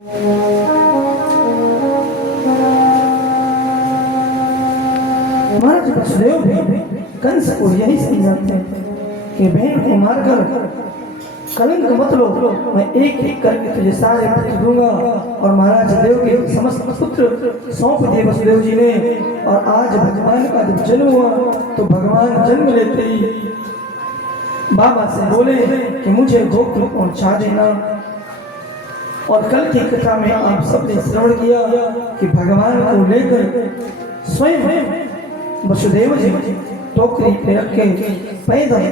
महाराज वसुदेव भी कंस को यही समझाते हैं कि बहन को मारकर कलंक मत लो, मैं एक एक करके तुझे सारे पुत्र दूंगा। और महाराज देव के समस्त पुत्र सौंप दिए वसुदेव जी ने। और आज भगवान का जब जन्म हुआ तो भगवान जन्म लेते ही बाबा से बोले कि मुझे गोकुल पहुंचा देना। और कल की कथा में आप सबने श्रवण किया कि भगवान को लेकर स्वयं वसुदेव जी टोकरी पे रख के पैदल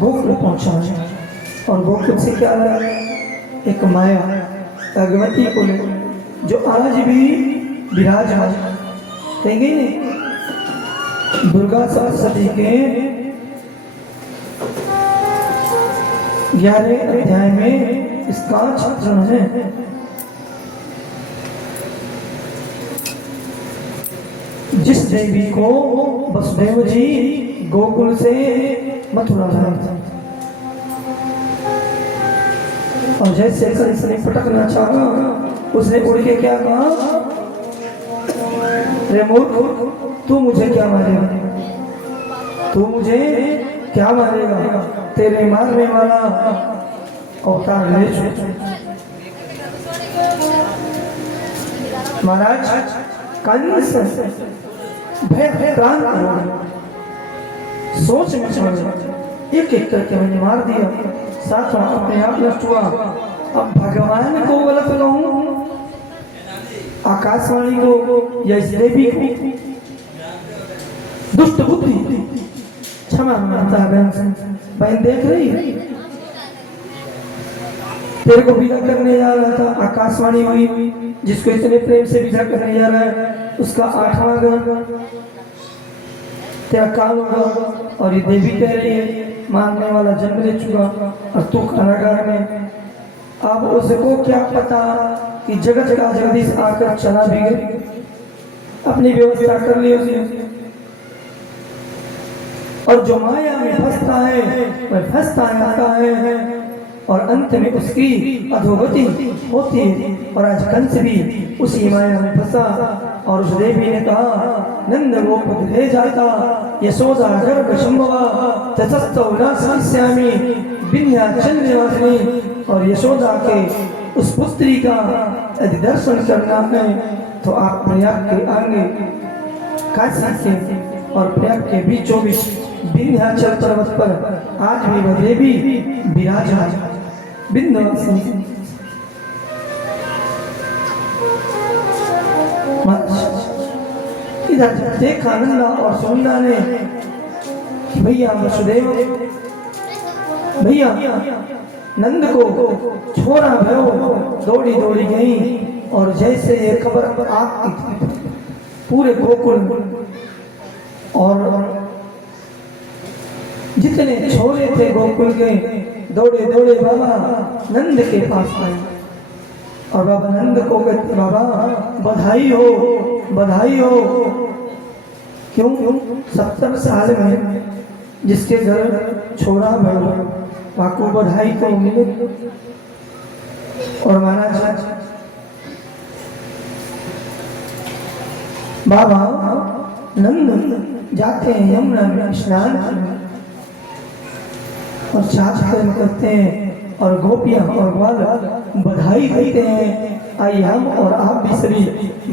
गोकुल पहुंचा। और गोकुल से क्या लगा, एक माया भगवती को ले जो आज भी विराजमान कहेंगे नहीं। दुर्गा सप्तशती के 11वें अध्याय में इसका चित्रण है। जिस देवी को वसुदेव जी गोकुल से मथुरा लाए थे, और जैसे कंस ने पटकना चाहा उसने उड़ के क्या कहा, रे मूर्ख तू मुझे क्या मारेगा, तू मुझे क्या मारेगा, तेरे मारने वाला अवतार ले चुका। महाराज कंस भय प्रांत हो गया, सोच में चढ़ गया, एक एक करके मैंने मार दिया, साथ अपने आप नष्ट हुआ। अब भगवान को गलत कहूं, आकाशवाणी को या इस देवी को, दुष्ट बुद्धि क्षमा मांगता है। बहन देख रही है, तेरे को विदा करने जा रहा था, आकाशवाणी हुई जिसको इतने प्रेम से विदा करने जा रहा है, उसका 8वां गण तेरा काम होगा। और ये देवी कह रही है मारने वाला जन्म ले चुका और तू कारागार में। अब उसको क्या पता कि जगत का जगदीश आकर चला भी गई, अपनी व्यवस्था कर ली उसने। और जो माया में फंसता है वह फंसता आता है और अंत में उसकी अधोगति होती है। और आज कंस भी उसी माया में फंसा। और उस देवी ने कहा, नंद गोप ले जाता यशोदा गर्भ संभवा ततस्तौ नास्यामि विन्याचल निवासिनी। और यशोदा के उस पुत्री का यदि दर्शन करना है तो आप प्रयाग के आगे काशी के और प्रयाग के बीचों बीच विन्याचल पर्वत पर आज भी वह देवी विराजमान विंध्यवासिनी। इधर देखा नंदा और सुनंदा ने कि भैया वसुदेव भैया नंद को छोड़ा भयो, दौड़ी दौड़ी गई। और जैसे ये खबर आग पूरे गोकुल और जितने छोरे थे गोकुल के दौड़े दौड़े बाबा नंद के पास आए। और बाबा नंद को कहते, बाबा बधाई हो बधाई हो। क्यों 70 साल में जिसके घर छोरा भयो वाको बधाई तो मिले। और महाराज बाबा नंद जाते हैं यमुना में स्नान और छाछ कर्म करते हैं और गोपियां और ग्वाल बधाई देते हैं। आइए हम और आप भी सभी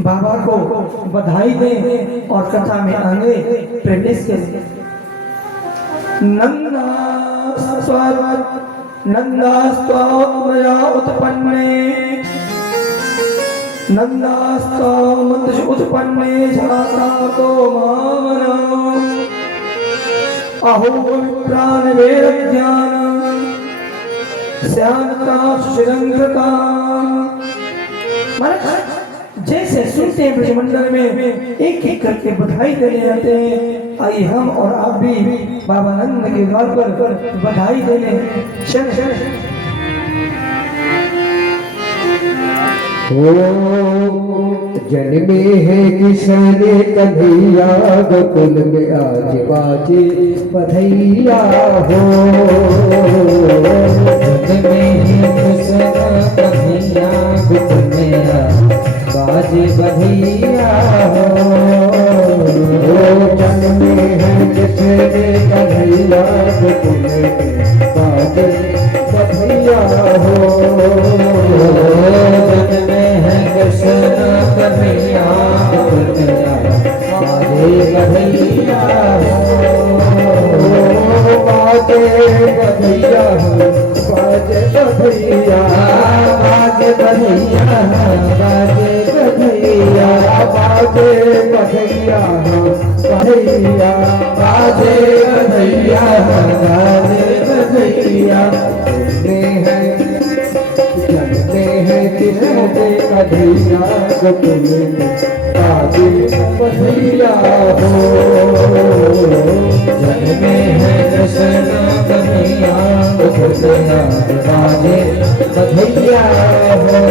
बाबा को बधाई दें और कथा में आगे प्रवेश करें। नंदास्त्वया उत्पन्ने नंदास्त्वमंतश उत्पन्ने जाता तो मामना अहो प्राण वेरज्ञान श्यामता सुशिरंगता। जैसे सुनते हैं ब्रजमंडल में एक एक करके बधाई देने आते हैं। आइए हम और आप भी बाबा नंद के द्वार पर बधाई देने जन्मे है किशन कन्हैया गोकुल में आज बाजे बधैया हो। जन्मे है किशन कन्हैया गोकुल में बाजे बधैया हो। जन्मे हैं किसने कन्हैया गोकुल में बाजे बधैया हो। जन्मे हैं कृष्ण कन्हैया गोकुल में बाजे बधैया हो। बाजे बधैया हो, बाजे बधैया, बाजे बधैया, बाजे बधैया, बाजे बधैया, बधैया, बाजे बधैया, बाजे बधैया। चलते हैं किसने कन्हैया गोकुल में बाजे बधैया हो। जन्मे हैं कृष्ण कन्हैया गोकुल में बाजे बधैया हो।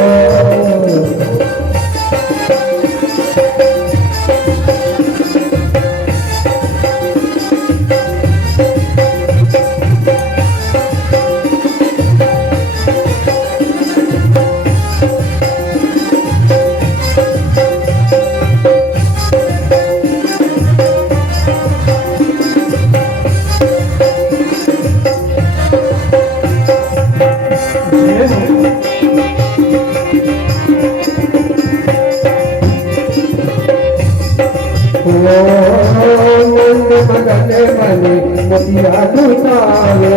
मगन मन मोतिया लुटावे,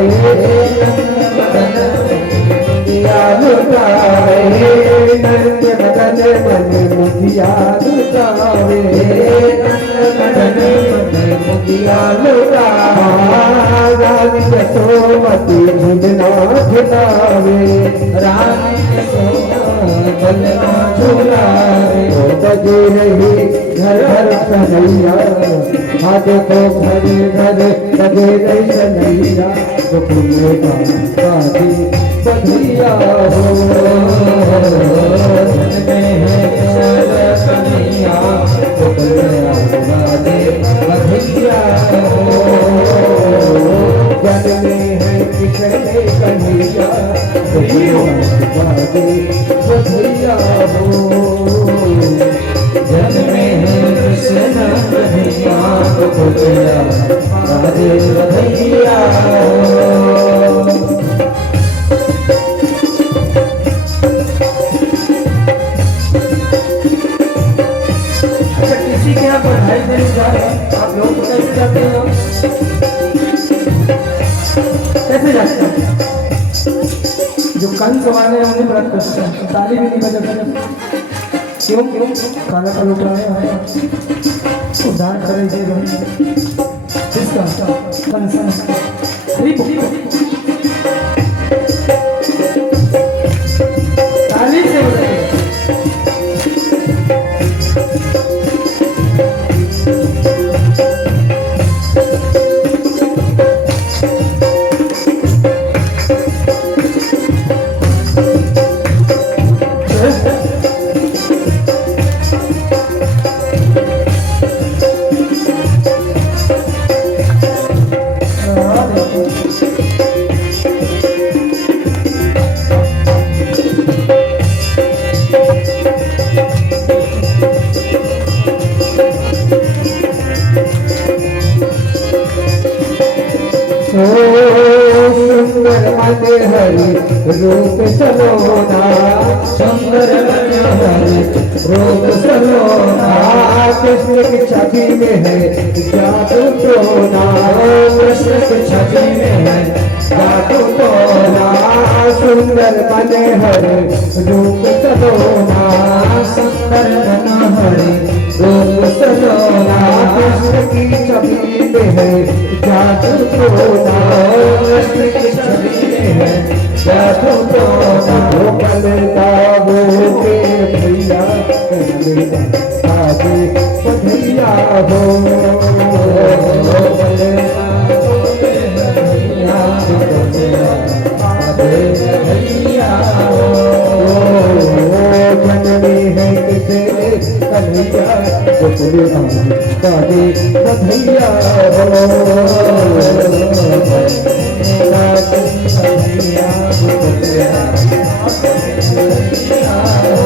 मोतिया लुटावे, नंद मगन मन मोतिया लुटावे, मगन मन मोतिया लुटावे। रानी यशोमती झुलना झुलावे, रानी यशोमती झुलना झुलावे। बजे रही घर घर कन्हैया, आज तो घर घर बजे रही कन्हैया गोकुल में बाजे बधैया हो। जन्मे हैं कृष्ण कन्हैया गोकुल में बाजे बधैया हो। जन्मे हैं कृष्ण कन्हैया गोकुल में बाजे बधैया हो। जन्मे हैं कृष्ण कन्हैया गोकुल में बाजे बधैया हो। किसी के यहाँ बधाई देने जा रहे हैं, आप लोग कैसे जाते हैं? कैसे जाते हैं? जो कंस वाले हैं उन्हें व्रत करते हैं, ताली भी नहीं बजाते। क्यों? काला का लुटा है, उद्धार करेंगे किसका? कंस। ताली से बजाते। सुंदर मन हरि रूप सलोना, सुंदर मन हरि रूप सलोना। कृष्ण की छवि में है जादू टोना, कृष्ण की छवि में है जादू टोना। सुंदर मन हरि रूप सलोना, सुंदर मन हरि रूप सलोना। कृष्ण की छवि में है जादू टोना, कृष्ण की छवि में है जादू टोना। गोपलता वो के भैया बाजे बधैया हो। जननी है किसे कन्हैया गोकुल में बाजे बधैया हो। कन्हैया गोकुल में बाजे बधैया हो।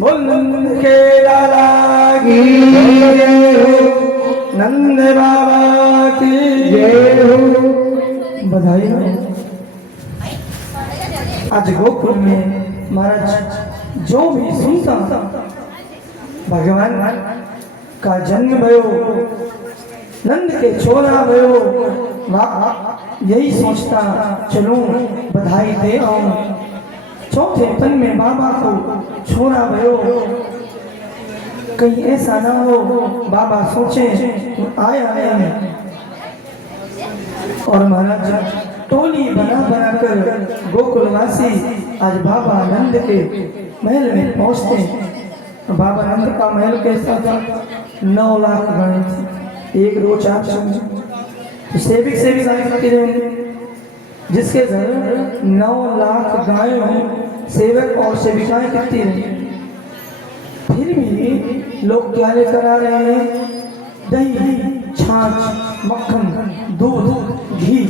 बोल नंद के लाला की नंद बाबा की जय हो। बधाई हो। आज गोकुल में महाराज जो भी सुनता भगवान का जन्म भयो, नंद के छोरा भयो, यही सोचता चलूं बधाई दे आऊं। चौथे पन में बाबा को छोरा भयो, कहीं ऐसा ना हो बाबा सोचे आया है। और महाराज टोली बना बना कर गोकुलवासी आज बाबा नंद के महल में पहुंचते। बाबा नंद का महल कैसा था? 9 लाख गायें थी, एक रोज आप समझे। तो सेविक गायें करती रहेंगे, जिसके घर 9 लाख गायें हों, सेवक और सेविकाएं कितनी रहेंगी। फिर भी लोग क्या लेकर आ रहे हैं? दही, छाछ, मक्खन, दूध, घी।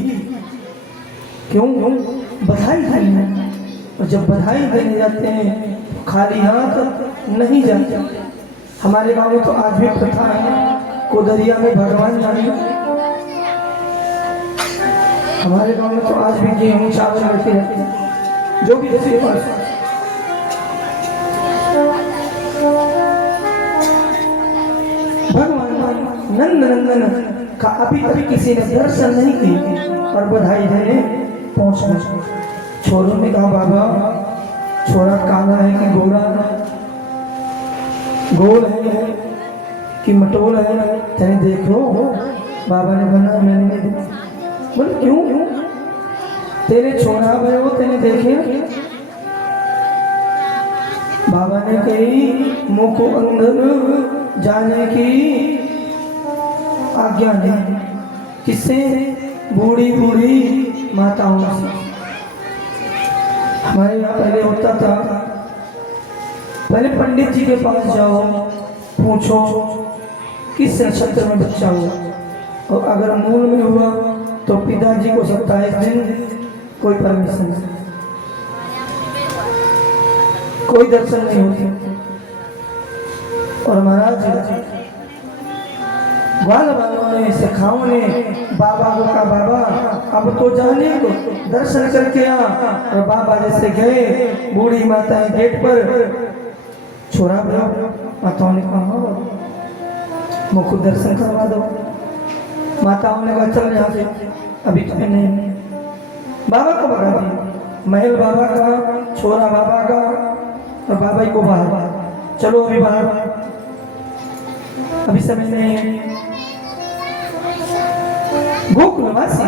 क्यों? बधाई देने। और जब बधाई देने जाते हैं खाली हाथ नहीं जाते। हमारे गांव में तो आज भी प्रथा है, कोदरिया में भगवान जाने। हमारे गांव में तो आज भी गेहूं चावल रखे रहते हैं, जो भी जैसे पास। भगवान नंद नंदन का अभी तक किसी ने दर्शन नहीं की और बधाई देने पहुंच। छोरों ने कहा बाबा छोरा काला है कि गोरा है, गोल है कि मटोल है, तेने देख लो। बाबा ने बना मैंने नहीं देखा। बोले क्यों? तेरे छोरा है वो तेने देखे? बाबा ने कही मुंह को अंदर जाने की आज्ञा नहीं। किससे? बूढ़ी बूढ़ी माताओं से। हमारे यहाँ पहले होता था, पहले पंडित जी के पास जाओ, पूछो किस नक्षत्र में बच्चा हुआ, और अगर मूल में हुआ तो पिताजी को 27 दिन कोई परमिशन नहीं, कोई दर्शन नहीं होते। और महाराज ग्वाल बालों ने, सखाओं ने बाबा को कहा बाबा अब तो जाने को दर्शन करके आ। और बाबा जैसे गए, बूढ़ी माताएं गेट पर, छोरा भरा। माताओं ने कहा मुझको दर्शन करवा दो। माताओं ने कहा चल यहाँ से, अभी तो नहीं। बाबा को बता दिया, महल बाबा का, छोरा बाबा का, और बाबा को बाहर चलो अभी बाहर, अभी समझ नहीं। गोकुलवासी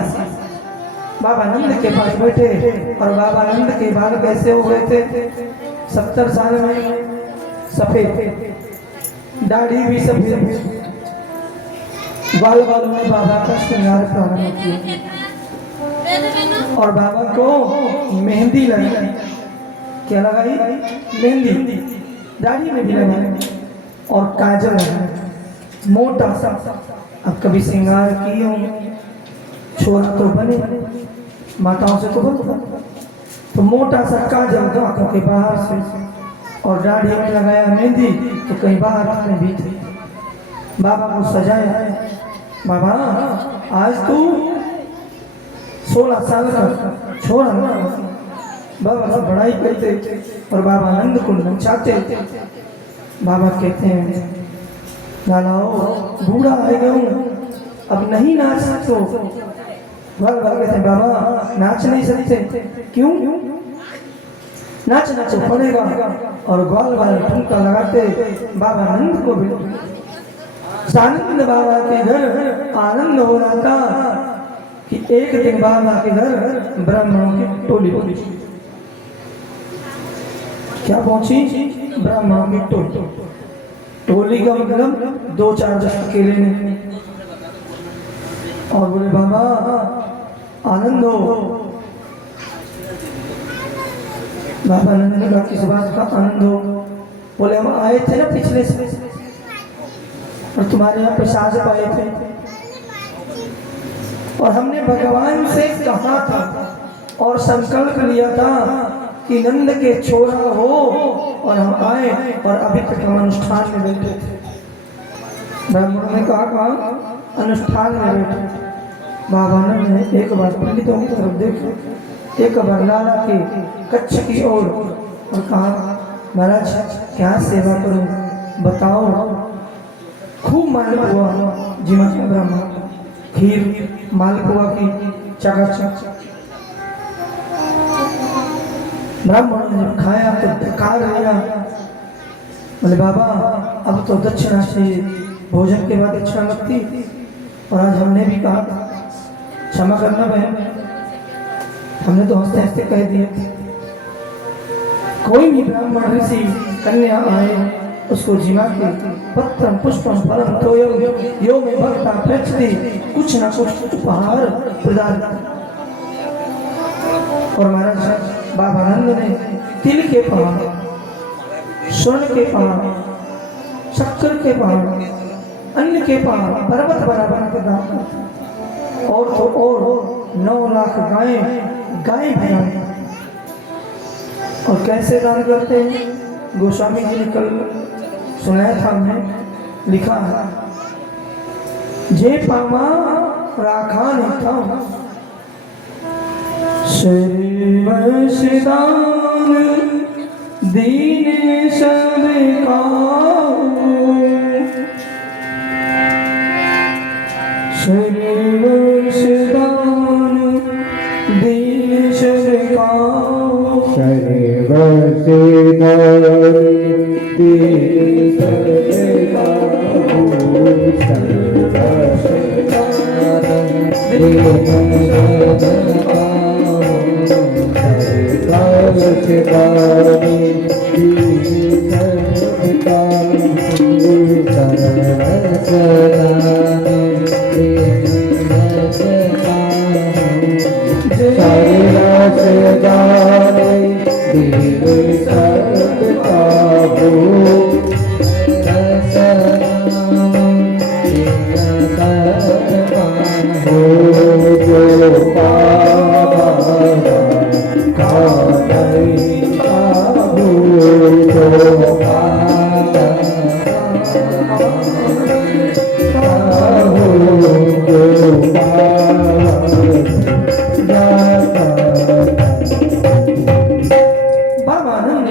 बाबा नंद के पास बैठे, और बाबा नंद के बाल कैसे हो गए थे? 70 साल में सफेद, दाढ़ी भी सफेद, बाल बाल में बाबा का श्रृंगार प्रारंभ किया। और बाबा को मेहंदी लगाई। क्या लगाई? मेहंदी। दाढ़ी में भी लगाई और काजल लगाई मोटा सा। अब कभी श्रृंगार किए होंगे, छोरा तो बने, माताओं से तो बने, तो मोटा सा काजल आंखों के बाहर से, और दाढ़ी में लगाया मेहंदी तो कहीं बाहर अपने भी थे। बाबा को सजाया। बाबा आज तू 16 साल का छोरा ना। बाबा की बड़ाई करते और बाबा नंद को नचाते। बाबा कहते हैं लालाओ बूढ़ा आ गया हूँ, अब नहीं नाच तो ग्वाल वाले कहते बाबा नाच नहीं सकते। क्यों? नाचना तो पड़ेगा। और ग्वाल वाले ठुमका लगाते बाबा नंद को भी सानंद बाबा के घर आनंद हो रहा था कि एक दिन बाबा के घर ब्राह्मणों की टोली पहुंची। क्या पहुंची? ब्राह्मणों की टोली। टोली का मतलब 2-4 दस अकेले नहीं। और बोले बाबा आनंद हो। बाबा आनंद ने कहा किस बात का आनंद हो? बोले हम आए थे ना पिछले से और तुम्हारे यहाँ प्रसाद पाए थे और हमने भगवान से कहा था और संकल्प लिया था कि नंद के छोरा हो और हम आए और अभी तक हम अनुष्ठान में बैठे थे। ब्राह्मणों ने कहा अनुष्ठान में बैठे। बाबा ने एक बार पंडितों की तरफ देखा, एक बार लाला के कच्छ की ओर और कहा महाराज क्या सेवा करूं बताओ। खूब मालपुआ जिमत ब्राह्मण, खीर मालपुआ की चकाचक। ब्राह्मण ने जब खाया तो धिक्कार लिया। बोले बाबा अब तो दक्षिणा चाहिए, भोजन के बाद दक्षिणा लगती। और आज हमने भी कहा क्षमा करना बहन, हमने तो हंसते हंसते कह दिया। कोई भी ब्राह्मण ऋषि कन्या आए उसको जिमा के पत्रम पुष्पम फलम तो यो में भक्ता पृथ्वी कुछ ना कुछ उपहार प्रदान। और महाराज बाबा नंद ने तिल के पहाड़, स्वर्ण के पहाड़, शक्कर के पहाड़, अन्न के पहाड़ पर्वत बराबर के दान। और तो और 9 लाख गाय बनाई। और कैसे दान करते हैं? गोस्वामी जी ने कल सुनाया था, हमने लिखा है जे पामा राखा नहीं था दान दीन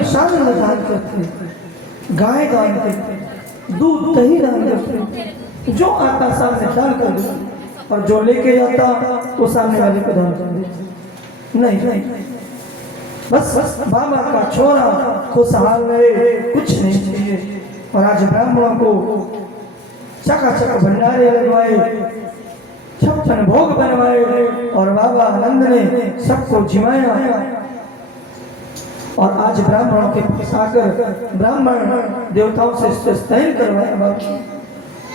सब गाय दान करते, दूध दही दान करते, जो आता सामने डाल कर दो और जो लेके जाता वो सामने वाले को दान कर दे। नहीं बस बाबा का छोरा खुशहाल रहे, कुछ नहीं चाहिए। और आज ब्राह्मणों को चकाचक भंडारे लगवाए, 56 भोग बनवाए और बाबा आनंद ने सबको जिमाया। और आज ब्राह्मणों के पास आकर ब्राह्मण देवताओं से स्तैन करवाया।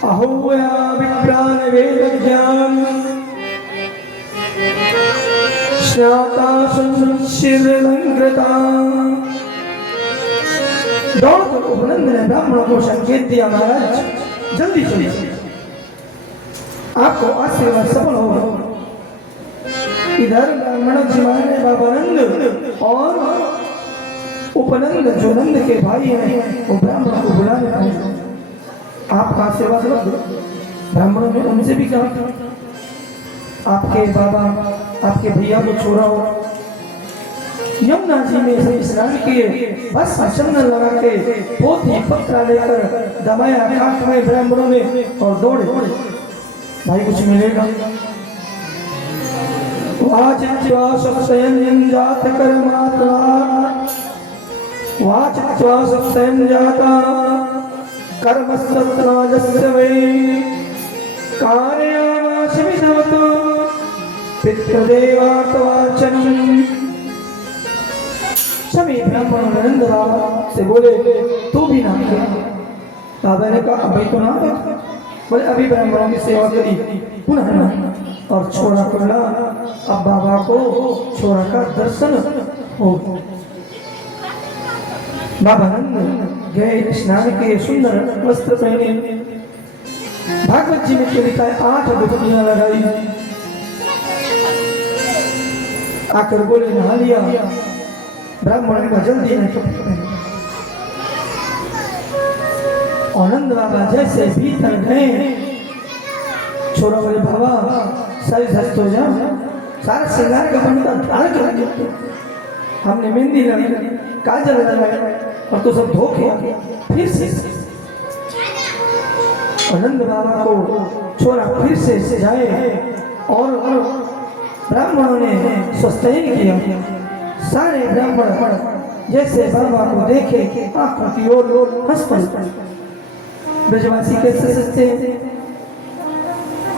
अहोया विप्रान वेद ज्ञान श्राता शिरलंकृता। दौड़कर उपनंद ने ब्राह्मणों को संकेत दिया महाराज जल्दी चलिए, आपको आशीर्वाद सफल होगा। इधर ब्राह्मण जिमाने बाबानंद और उपनंद जो नंद के भाई हैं वो ब्राह्मण को बुलाने आए, आपका आशीर्वाद लो। ब्राह्मणों ने उनसे भी कहा आपके बाबा आपके भैया को छोड़ा हो, यमुना जी में से स्नान किए, बस चंदन लगा के पोथी पत्रा लेकर दबाया काट में ब्राह्मणों ने और दौड़े। भाई कुछ मिलेगा। वाचित्वा स्वयं जात कर्मात्मा, वाचित्वा स्वयं जाता कर्मसत्नाजस्य वै कार्यामाश विधवतु पितृदेवार्तवाचनम्। सभी ब्राह्मण नंद बाबा से बोले तू भी ना किया। बाबा ने कहा अभी तो ना, बोले अभी ब्राह्मणों की सेवा करी पुनः ना, और छोरा खुला। अब बाबा को छोरा का दर्शन हो। बाबा नंद गए, स्नान के सुंदर वस्त्र पहने, भागवत जी में तो लिखा है 8 डुबकियां लगाई, आकर बोले नहा लिया। ब्राह्मण का जल्दी नहीं कपड़े। आनंद बाबा जैसे भीतर गए, छोरा बोले बाबा सही धस्त हो जा, सारा श्रृंगार का बनता धार कर दिया, हमने मेहंदी लगाई, काजल लगाया और तो सब धोखे आ गया। फिर से आनंद बाबा को छोरा फिर से जाए और ब्राह्मणों ने स्वस्तिन किया। सारे ब्राह्मण जैसे बाबा को देखे आंखों की ओर हंस पड़े। ब्रजवासी कैसे सस्ते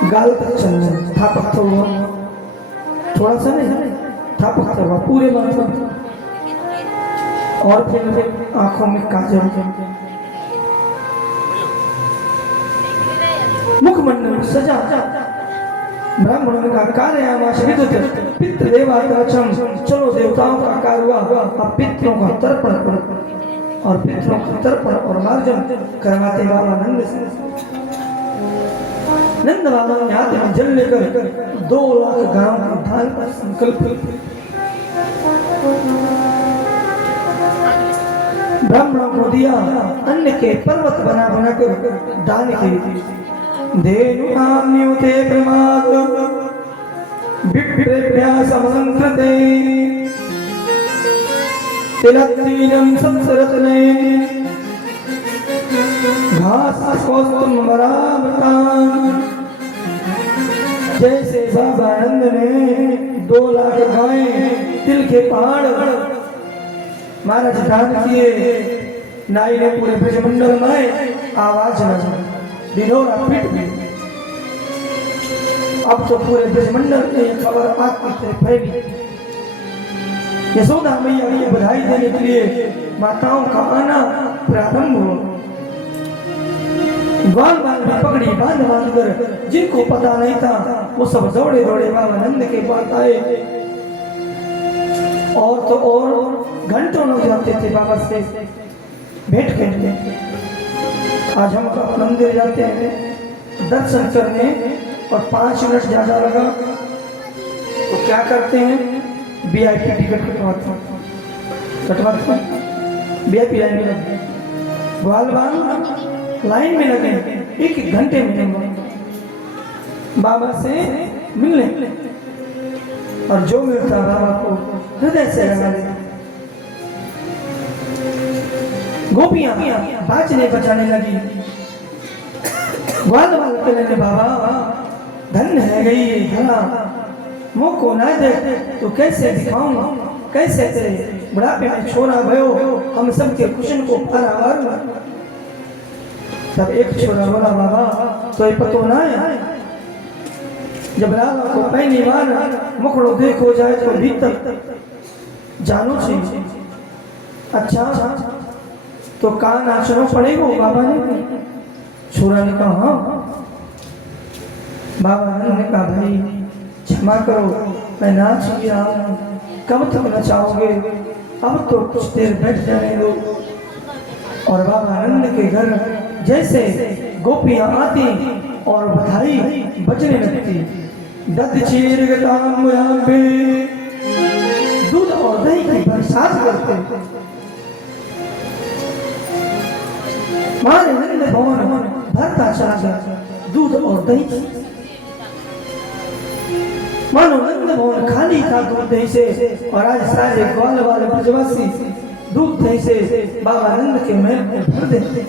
गाल तक चलने था, पत्थर हुआ थोड़ा सा नहीं था, पत्थर हुआ पूरे माथे और फिर आंखों में काजल, मुखमंडल सजा। ब्राह्मणों ने कहा कार्यामाश विद्युत पितृदेवार्तवचनम्, चलो देवताओं का कार्य हुआ, अब पितरों का तर्पण करो। और पितरों का तर्पण और मार्जन करवाते बाबा नंद से। नंद बाबा ने हाथ में जल लेकर 2 लाख गांव का दान का संकल्प, ब्राह्मणों को दिया। अन्न के पर्वत बना बनाकर दान किए। देनुते प्रमाद विप्रेभ्या समसंकृते तिलत्तीनं संसरतने घास कौस्तुम बराबतान। जैसे बाबा नंद ने 2 लाख गायें तिल के पहाड़ महाराज दान किए। नाई ने पूरे ब्रजमंडल में आवाज लगा, दिनोरा पिट गई। अब तो पूरे ब्रजमंडल में यह खबर आग की तरह फैली। यशोदा मैया को बधाई देने के लिए माताओं का आना प्रारंभ हुआ। ग्वाल बाल में पकड़ी बांध बांध कर, जिनको पता नहीं था वो सब दौड़े दौड़े बाबा नंद के पास आए। और तो और घंटों लग जाते थे बाबा से भेंट करने। आज हम मंदिर जाते हैं दर्शन करने और 5 मिनट ज़्यादा लगा तो क्या करते हैं, VIP टिकट कटवाते हैं, VIP लाइन में लगे, ग्वाल बाल लाइन में लगे, 1 घंटे में बाबा से मिलने। और जो मिलता बाबा को हृदय से लगा लेते। गोपियां बाजने बजाने लगी। ग्वाल बाल कहने बाबा धन्य है गई ये धरा, मुँह को ना दे तो कैसे दिखाऊंगा, कैसे तेरे बुढ़ापे में छोरा भयो, हम सबके कुशन को पारावार। तब एक छोरा बोला बाबा तो ये पतो ना है, जब रामा को पहली बार मुखड़ो देखो जाए तो भीतर जानो चाहिए। अच्छा तो कान नाचना पड़ेगा बाबा ने। छोरा ने कहा हाँ। बाबा ने कहा भाई क्षमा करो, मैं नाच गया, कब तक नचाओगे, अब तो कुछ देर बैठ जाने दो। और बाबा नंद के घर जैसे गोपियां आती और बधाई बजने लगती। दध चीर दूध और दही की बरसात करते। मारे नंद भवन भरता चला गया दूध और दही। मानो नंद भवन खाली था दूध दही से, और आज सारे ग्वाल वाले ब्रजवासी दूध दही से बाबा नंद के महल में भर देते।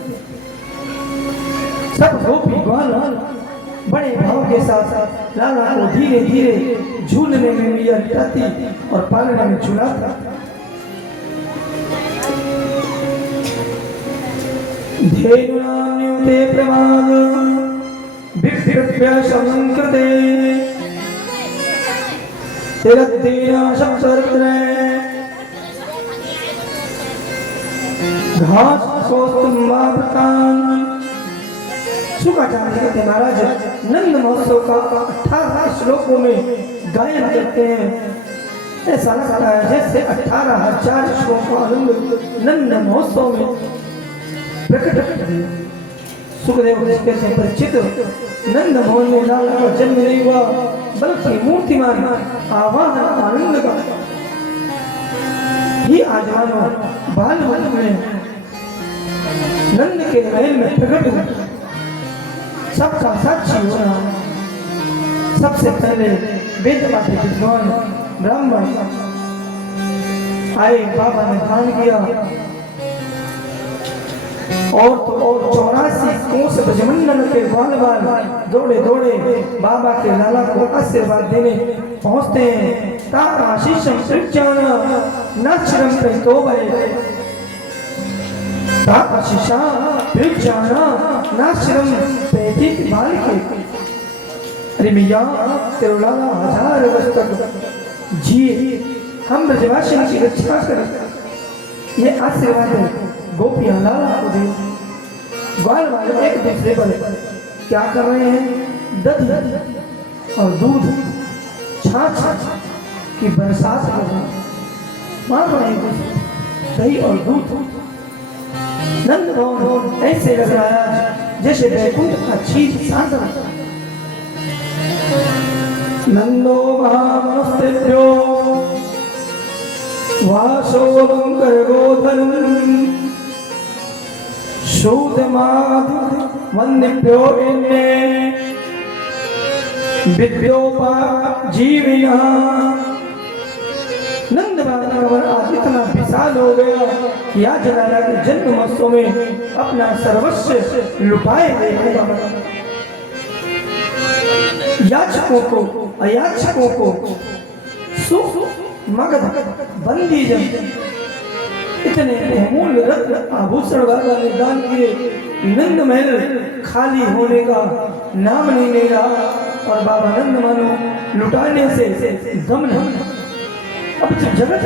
सब गोपी ग्वाल बड़े भाव के साथ लाला को धीरे धीरे झूलने में मैया लिटाती और पालने में झुलाता। धेनुनान्युते प्रमाद विप्यशमंकृते तिरत्तेन सप्तरत्ने घास कौस्तुम्भावृतान्। शुक्राचार्य कहते हैं महाराज नंद महोत्सव का 18 श्लोकों में गायन करते हैं। ऐसा लगता है जैसे 18,000 श्लोकों का आनंद नंद महोत्सव में प्रकट कर दिया। सुखदेव कहते हैं परिचित नंद मोहन में लाला का जन्म नहीं हुआ बल्कि मूर्तिमान आवाहन आनंद का ही आज मानो बाल मन में नंद के महल में प्रकट हुआ। सबका साक्षी होना। सबसे पहले वेद पाठी विद्वान ब्राह्मण आए, बाबा ने दान किया और तो और 84 कोस ब्रजमंडल के बाल बाल दौड़े दौड़े बाबा के लाला को आशीर्वाद देने पहुंचते हैं। ताकाशीषम सृज्याना नाचरम प्रेतोभये ताकाशीषा सृज्याना नाचरम प्रेतित बालिके। अरे मैया तेरे लाला 1000 वर्ष तक जिए, हम ब्रजवासियों की रक्षा करें। ये आशीर्वाद है गोपियां लाला को दे। ग्वाल वाले एक दूसरे पर क्या कर रहे हैं? दही और दूध छाछ की बरसात कर रहे हैं, मार रहे हैं दही और दूध। नंद भवन ऐसे लग रहा है जैसे बैकुंठ का चीज साधन। नंदो महामस्तेभ्यो वासोलंकर गोधन शूदमाधु वन्दिभ्यो इन्ने विद्योपा जीविना। नंद बाबा आज इतना विशाल हो गया कि आज लाला के जन्म महोत्सव में अपना सर्वस्व लुटाए हुए याचकों को अयाचकों को मगध बंदी जन इतने अमूल्य रत्न आभूषण बाबा ने दान किए। नंद महल खाली होने का नाम नहीं ले रहा और बाबा नंद मानो लुटाने से दम नहीं। अब जगत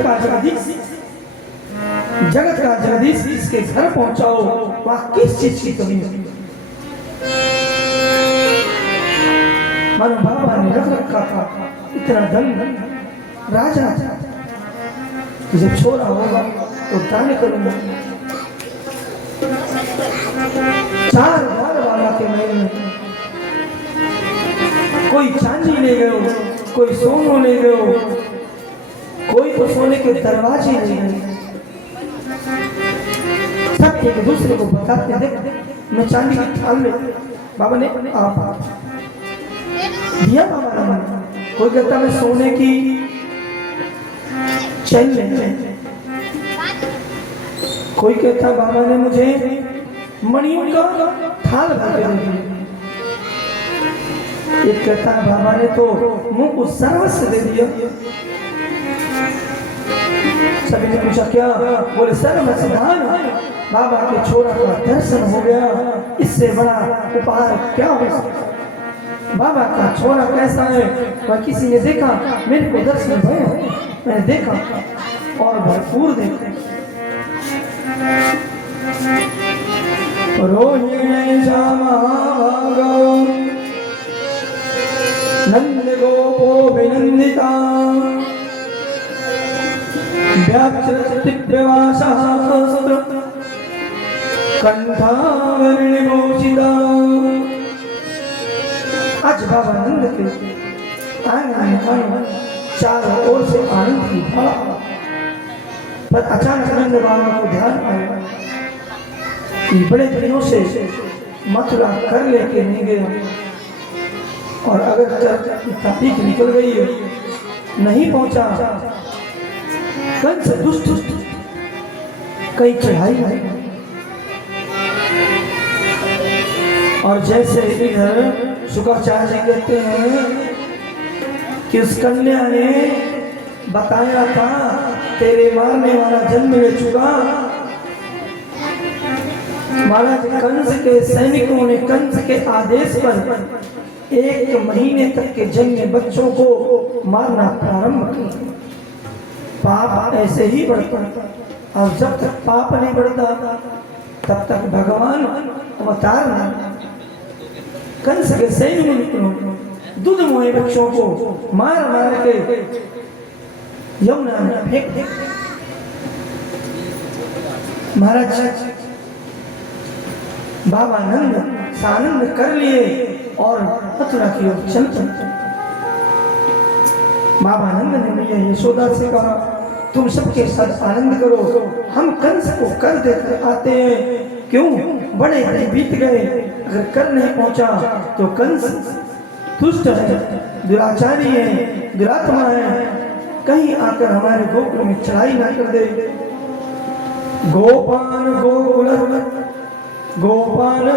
का जगदीश इसके घर पहुंचाओ, वहां किस चीज की कमी है? मानो बाबा ने रख रखा था इतना धन राजा जब छोरा होगा तो दान करूंगा। 4 बार वाला के महल में कोई चांदी ले गए, कोई सोनो ले गए, कोई तो सोने के दरवाजे ले गए। सब एक दूसरे को बताते देख मैं चांदी की थाल में बाबा ने आप दिया। बाबा ने कोई कहता मैं सोने की चैन ले, कोई कहता बाबा ने मुझे मणियों का थाल भर के दे दिया। एक कहता बाबा ने तो मुंह को सर्वस्व दे दिया। सभी ने पूछा क्या? बोले सर्वस्व दान। बाबा के छोरा का दर्शन हो गया, इससे बड़ा उपहार क्या हो सकता? बाबा का छोरा कैसा है वह किसी ने देखा? मेरे को दर्शन भय, मैंने देखा और भरपूर देखते। रोहिणी महाभागो नंद गोपो विनंदिता व्याक्षिप्यवासः कंठावरणिभूषिता। आज बाबा नंद के आंगन चारों ओर से आनंद की धारा, पर अचानक नंद बाबा को ध्यान आया कि बड़े दिनों से मथुरा कर लेके नहीं गया और अगर तारीख निकल गई है नहीं पहुंचा, कंस दुष्ट कई चढ़ाई है और जैसे इधर शुक्राचार्य जी कहते हैं कि उस कन्या ने बताया था तेरे मारने वाला जन्म ले चुका। महाराज कंस के सैनिकों ने कंस के आदेश पर 1 महीने तक के जन्मे बच्चों को मारना प्रारंभ किया। पाप ऐसे ही बढ़ता और जब तक पाप नहीं बढ़ता तब तक भगवान अवतार नहीं। कंस के सैनिकों दूध मुहे बच्चों को मार मार के यमुना में फेंक दे। महाराज बाबा नंद सानंद कर लिए और मथुरा की ओर चल पड़े। बाबा नंद ने मैया यशोदा से कहा तुम सबके साथ आनंद करो, हम कंस को कर देकर आते हैं। क्यों? बड़े दिन बीत गए, अगर कर नहीं पहुंचा तो कंस दुष्ट है, दुराचारी है, दुरात्मा है, कहीं आकर हमारे गोकुल में चढ़ाई ना कर दे। गोपान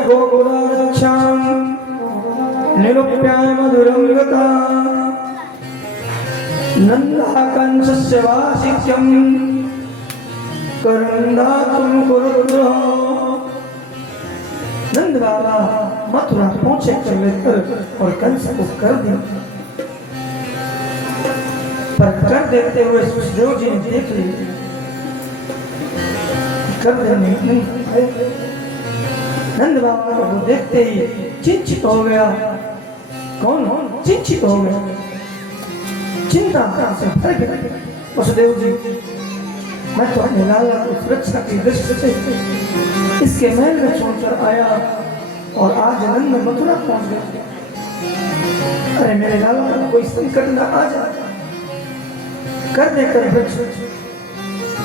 गोकुलाच्छाम निरूप्या मधुरंगता नंदा कंसस्य वासिक्यम करंदातुम कुरुद्रो। नंद बाबा मथुरा पहुंचे कर लेकर और कंस को कर दिया। पर कर देते हुए सुखदेव जी ने देख लिया कर देने नंद बाबा को देखते ही चिंतित हो गया। कौन चिंतित हो गया? चिंता से भर गया। वसुदेव जी मैं तो अपने लाला को सुरक्षा की दृष्टि से इसके महल में छोड़कर आया और आज नंद मथुरा पहुंच गया। अरे मेरे लाला को कोई संकट न आ जाए। कर देकर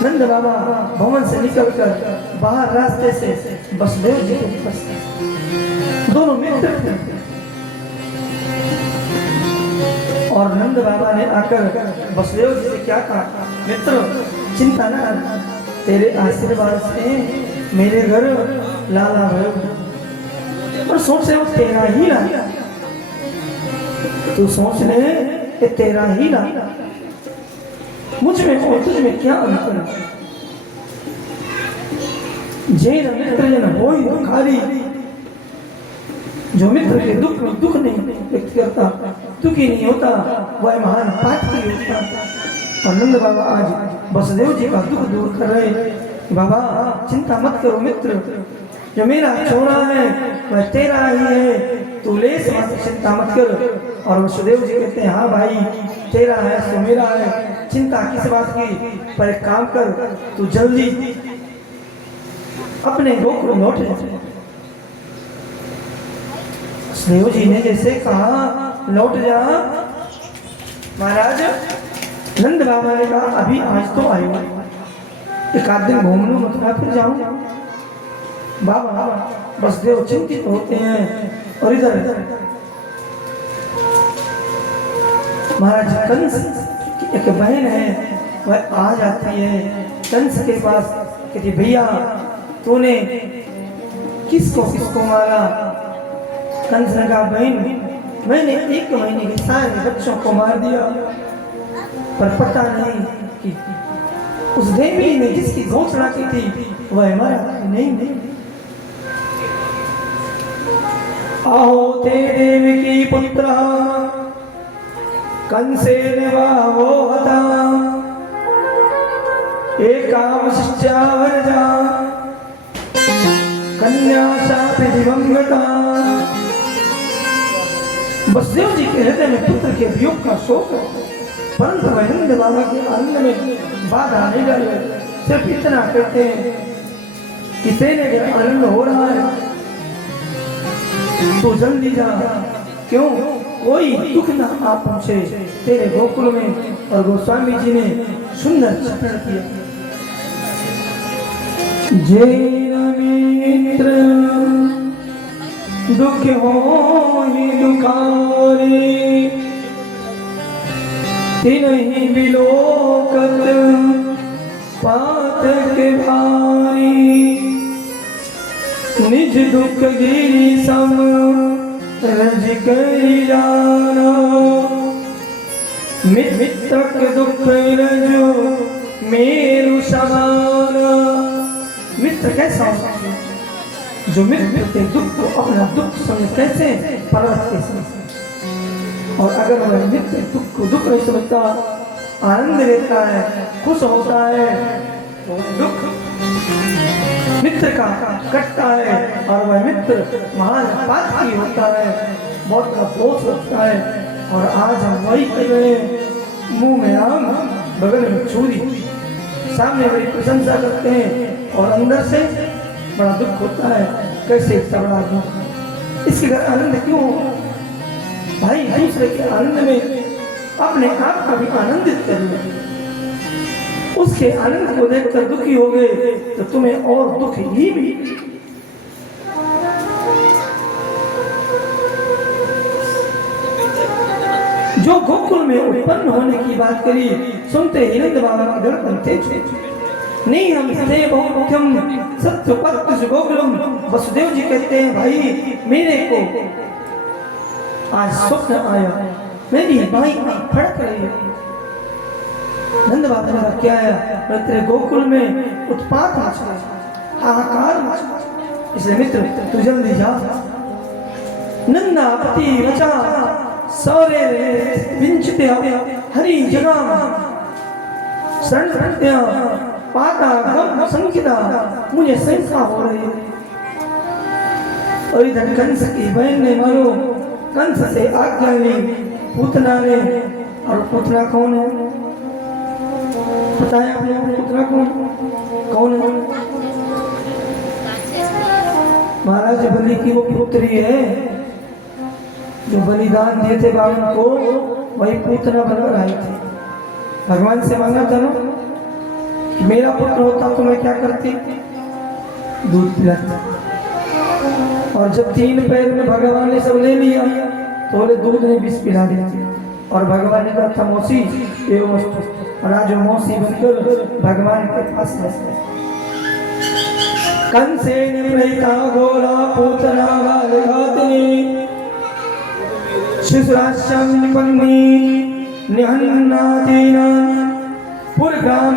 नंद बाबा भवन से निकलकर बाहर रास्ते से वसुदेव जी के पास दोनों मित्र थे और नंद बाबा ने आकर वसुदेव जी से क्या कहा? मित्र चिंता न कर, तेरे आशीर्वाद से मेरे घर लाला भयो और सोच रहे हो तेरा ही लाला। तू सोच ले कि तेरा ही लाला, मुझ में और तुझ में क्या अंतर है? जैन मित्र जन होई दुखारी, जो मित्र के दुख में दुख नहीं व्यक्त करता, दुखी नहीं होता, वह महान पाठी होता। और नंद बाबा आज वसुदेव जी का दुख दूर कर रहे। बाबा चिंता मत करो मित्र, जो मेरा छोरा है वह तेरा ही है, तू ले चिंता मत कर। और वसुदेव जी कहते हैं हाँ भाई तेरा है तो मेरा है, चिंता किस बात की? पर एक काम कर, तू जल्दी अपने गोकुल लौट जा। वसुदेव जी ने जैसे कहा लौट जा, महाराज नंद बाबा ने कहा अभी आज तो आयो, एक आध दिन घूम लूं मथुरा फिर जाऊं। बाबा वसुदेव चिंतित होते हैं और इधर महाराज कंस की एक बहन है वह आ जाती है कंस के पास, कहती भैया तूने किसको मारा? कंस ने कहा बहन मैंने 1 महीने के सारे बच्चों को मार दिया, पर पता नहीं कि उस देवी ने जिसकी घोषणा की थी वह हमारा नहीं। आहो ते देवी की पुत्र कंसेन बाहो हता एकावशिष्यावरजा कन्या शापि दिवंगता। वसुदेव जी के हृदय में पुत्र के वियोग का शोक है, परंतु नंद बाबा के आनंद में बाधा नहीं डाली। सिर्फ इतना कहते हैं कि तेरे घर आनंद हो रहा है तो जल्दी जा, क्यों कोई दुख ना आ पहुंचे तेरे गोकुल में। और गोस्वामी जी ने सुंदर चित्रण किया। जैन मित्र दुख हो ही दुखारे, तिन्हि बिलोकत पातक भारी, निज निज दुख गिरी सम रज करी जाना, मित्रक दुख रजो मेरु समाना। मित्र कैसा होता है? जो मित्र के दुख को अपना दुख समझ कैसे पर्वत के समझ। और अगर वह मित्र दुख को दुख नहीं समझता, आनंद लेता है, खुश होता है, तो दुख मित्र का कटता है और वह मित्र महान पातकी होता है, बहुत का दोष होता है। और आज हम वही कर रहे हैं, मुंह में आम बगल में छुरी, सामने बड़ी प्रशंसा करते हैं और अंदर से बड़ा दुख होता है। कैसे तबड़ा दुख, इसके घर आनंद क्यों हो भाई? दूसरे के आनंद में अपने आप को भी आनंदित करिए। उसके आनंद को देखकर दुखी हो गए तो तुम्हें और दुख ही भी। जो गोकुल में उत्पन्न होने की बात करी, सुनते ही नंद बाबा के धड़कन थे। नहीं हम थे बहुत मुख्यम सत्य पद गोकुलम। वसुदेव जी कहते हैं भाई मेरे को आज स्वप्न आया, मेरी बाई फड़क रही है। नंद बाबा ने क्या है? तेरे गोकुल में उत्पात मच गया, हाहाकार मच गया, इसलिए मित्र तू जल्दी जा। नंदा पति वचा सौरे विंचते हरि जगह शरण प्रत्या पाता गम संकिता, मुझे शंका हो रही है। और इधर कंस की बहन ने मारो, कंस से आज्ञा ली पूतना ने। और पूतना कौन है बताया आपने? पूतना कौन है? महाराज बलि की वो पुत्री है जो बलिदान दिए थे बावन को, वही पूतना बन रही थी। भगवान से मांगा था ना, मेरा पुत्र होता तो मैं क्या करती? दूध पिलाती। और जब 3 पैर में भगवान ने सब ले लिया तो बोले दूध ने विष पिला दिया। और भगवान ने कहा था मौसी ये और आज मौसी बनकर भगवान के पास गए। कंसेन प्रेता गोरा पूतना वालघातिनी शिशुराश्यम निपन्नी निहन्नादीना पुरगाम